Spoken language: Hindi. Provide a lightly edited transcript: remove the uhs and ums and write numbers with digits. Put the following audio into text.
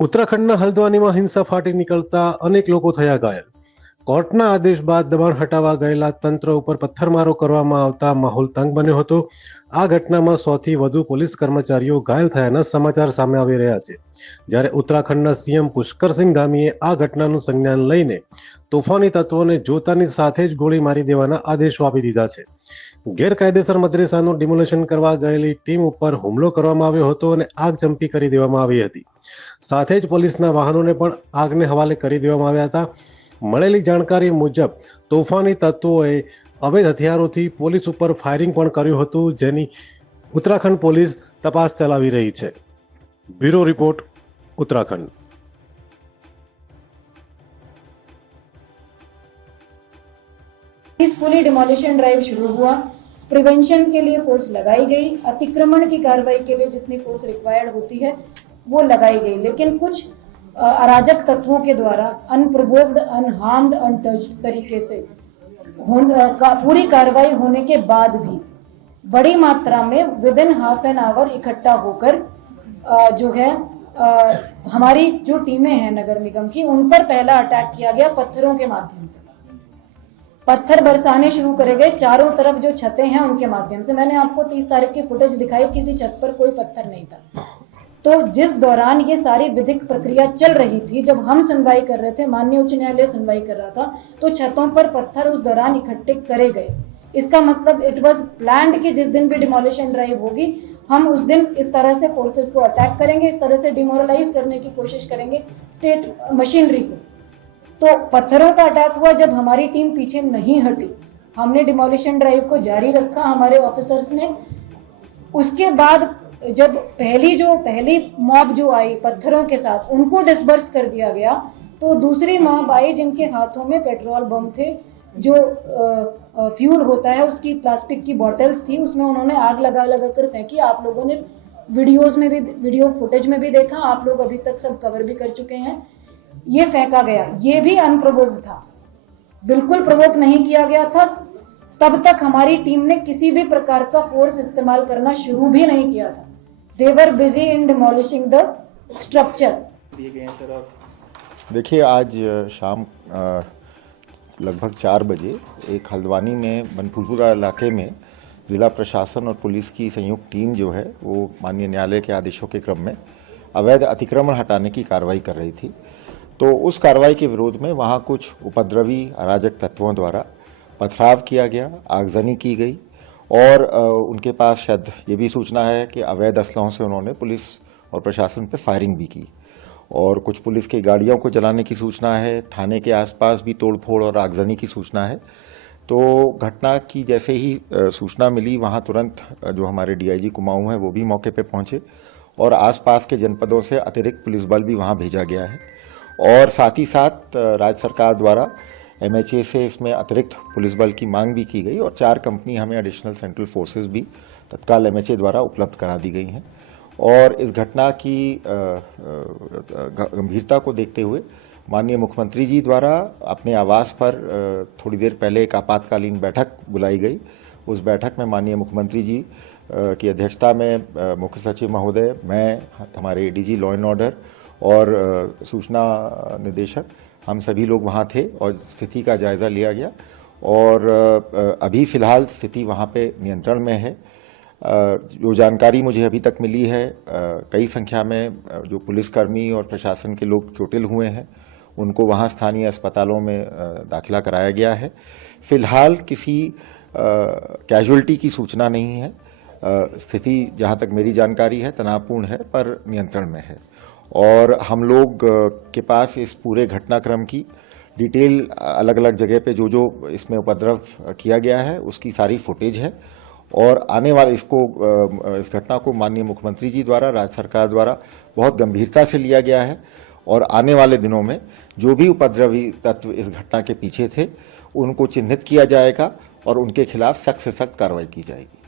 ઉત્તરાખંડના હલ્દ્વાનીમાં હિંસા ફાટી નીકળતા અનેક લોકો થયા ઘાયલ. કોર્ટના આદેશ બાદ દબાણ હટાવવા ગયેલા તંત્ર ઉપર પથ્થરમારો કરવામાં આવતા માહોલ તંગ બન્યો હતો. આ ઘટનામાં 100થી વધુ પોલીસ કર્મચારીઓ ઘાયલ થયાના સમાચાર સામે આવી રહ્યા છે. જ્યારે ઉત્તરાખંડના સીએમ પુષ્કરસિંહ ધામીએ આ ઘટનાનું સંજ્ઞાન લઈને તોફાની તત્વોને જોતાની સાથે જ ગોળી મારી દેવાના આદેશો આપી દીધા છે. ગેરકાયદેસર મદ્રેસાનું ડિમોલેશન કરવા ગયેલી ટીમ ઉપર હુમલો કરવામાં આવ્યો હતો અને આગચંપી કરી દેવામાં આવી હતી. સાથે જ પોલીસના વાહનોને પણ આગને હવાલે કરી દેવામાં આવ્યા હતા. મળેલી જાણકારી મુજબ તોફાની તત્વોએ અવૈધ હથિયારોથી પોલીસ ઉપર ફાયરિંગ પણ કર્યું હતું, જેની ઉત્તરાખંડ પોલીસ તપાસ ચલાવી રહી છે. Bureau report, Uttarakhand. Peacefully demolition drive शुरू हुआ। प्रिवेंशन के लिए फोर्स लगाई गई, अतिक्रमण की कार्रवाई के लिए जितनी फोर्स रिक्वायर्ड होती है वो लगाई गई, लेकिन कुछ अराजक तत्वों के द्वारा अनप्रोवोक्ड, अनहार्म्ड, अनटच्ड तरीके से पूरी कार्रवाई होने के बाद भी बड़ी मात्रा में with in half an hour इकट्ठा होकर जो है हमारी जो टीमें हैं नगर निगम की, उन पर पहला अटैक किया गया पत्थरों के माध्यम से। पत्थर बरसाने शुरू करे गए चारों तरफ, जो छतें हैं उनके माध्यम से। मैंने आपको 30 तारीख की फुटेज दिखाई, किसी छत पर कोई पत्थर नहीं था। तो जिस दौरान ये सारी विधिक प्रक्रिया चल रही थी, जब हम सुनवाई कर रहे थे, माननीय उच्च न्यायालय सुनवाई कर रहा था, तो छतों पर पत्थर उस दौरान इकट्ठे करे गए। इसका मतलब इट वाज प्लान्ड कि जिस दिन भी डिमोलिशन ड्राइव होगी हम उस दिन इस तरह से फोर्सेस को अटैक करेंगे, इस तरह से डिमोरलाइज करने की कोशिश करेंगे स्टेट मशीनरी को। तो पत्थरों का अटैक हुआ जब हमारी टीम पीछे नहीं हटी, हमने डिमोलिशन ड्राइव को जारी रखा, हमारे ऑफिसर्स ने। उसके बाद जब पहली मॉब जो आई पत्थरों के साथ, उनको डिस्पर्स कर दिया गया, तो दूसरी मॉब आई जिनके हाथों में पेट्रोल बम थे, जो फ्यूल होता है उसकी प्लास्टिक की बॉटल्स थी, उसमें उन्होंने आग लगा कर फेंकी। आप लोगों ने वीडियो फुटेज में भी देखा, आप लोग अभी तक सब कवर भी कर चुके हैं। ये फेंका गया, ये भी अनप्रोवोक्ड था, बिल्कुल प्रोवोक नहीं किया गया था। तब तक हमारी टीम ने किसी भी प्रकार का फोर्स इस्तेमाल करना शुरू भी नहीं किया था। They were busy in demolishing the structure. देखिए, आज शाम लगभग 4 बजे एक हल्द्वानी में बनपुरपुरा इलाके में जिला प्रशासन और पुलिस की संयुक्त टीम जो है वो माननीय न्यायालय के आदेशों के क्रम में अवैध अतिक्रमण हटाने की कार्रवाई कर रही थी। तो उस कार्रवाई के विरोध में वहाँ कुछ उपद्रवी अराजक तत्वों द्वारा पथराव किया गया, आगजनी की गई और उनके पास शायद ये भी सूचना है कि अवैध असलहों से उन्होंने पुलिस और प्रशासन पर फायरिंग भी की और कुछ पुलिस की गाड़ियों को जलाने की सूचना है। थाने के आसपास भी तोड़फोड़ और आगजनी की सूचना है। तो घटना की जैसे ही सूचना मिली, वहाँ तुरंत जो हमारे डीआईजी कुमाऊं हैं वो भी मौके पे पहुंचे और आसपास के जनपदों से अतिरिक्त पुलिस बल भी वहाँ भेजा गया है और साथ ही साथ राज्य सरकार द्वारा एमएचए से इसमें अतिरिक्त पुलिस बल की मांग भी की गई और 4 कंपनी हमें एडिशनल सेंट्रल फोर्सेस भी तत्काल एमएचए द्वारा उपलब्ध करा दी गई हैं। और इस घटना की गंभीरता को देखते हुए माननीय मुख्यमंत्री जी द्वारा अपने आवास पर थोड़ी देर पहले एक आपातकालीन बैठक बुलाई गई। उस बैठक में माननीय मुख्यमंत्री जी की अध्यक्षता में मुख्य सचिव महोदय, मैं, हमारे एडीजी लॉ एंड ऑर्डर और सूचना निदेशक, हम सभी लोग वहाँ थे और स्थिति का जायज़ा लिया गया और अभी फ़िलहाल स्थिति वहाँ पे नियंत्रण में है। जो जानकारी मुझे अभी तक मिली है, कई संख्या में जो पुलिसकर्मी और प्रशासन के लोग चोटिल हुए हैं, उनको वहाँ स्थानीय अस्पतालों में दाखिला कराया गया है। फिलहाल किसी कैजुअल्टी की सूचना नहीं है। स्थिति जहाँ तक मेरी जानकारी है तनावपूर्ण है पर नियंत्रण में है और हम लोग के पास इस पूरे घटनाक्रम की डिटेल अलग अलग जगह पे जो इसमें उपद्रव किया गया है उसकी सारी फुटेज है और आने वाले इस घटना को माननीय मुख्यमंत्री जी द्वारा, राज्य सरकार द्वारा बहुत गंभीरता से लिया गया है और आने वाले दिनों में जो भी उपद्रवी तत्व इस घटना के पीछे थे उनको चिन्हित किया जाएगा और उनके खिलाफ सख्त से सख्त कार्रवाई की जाएगी।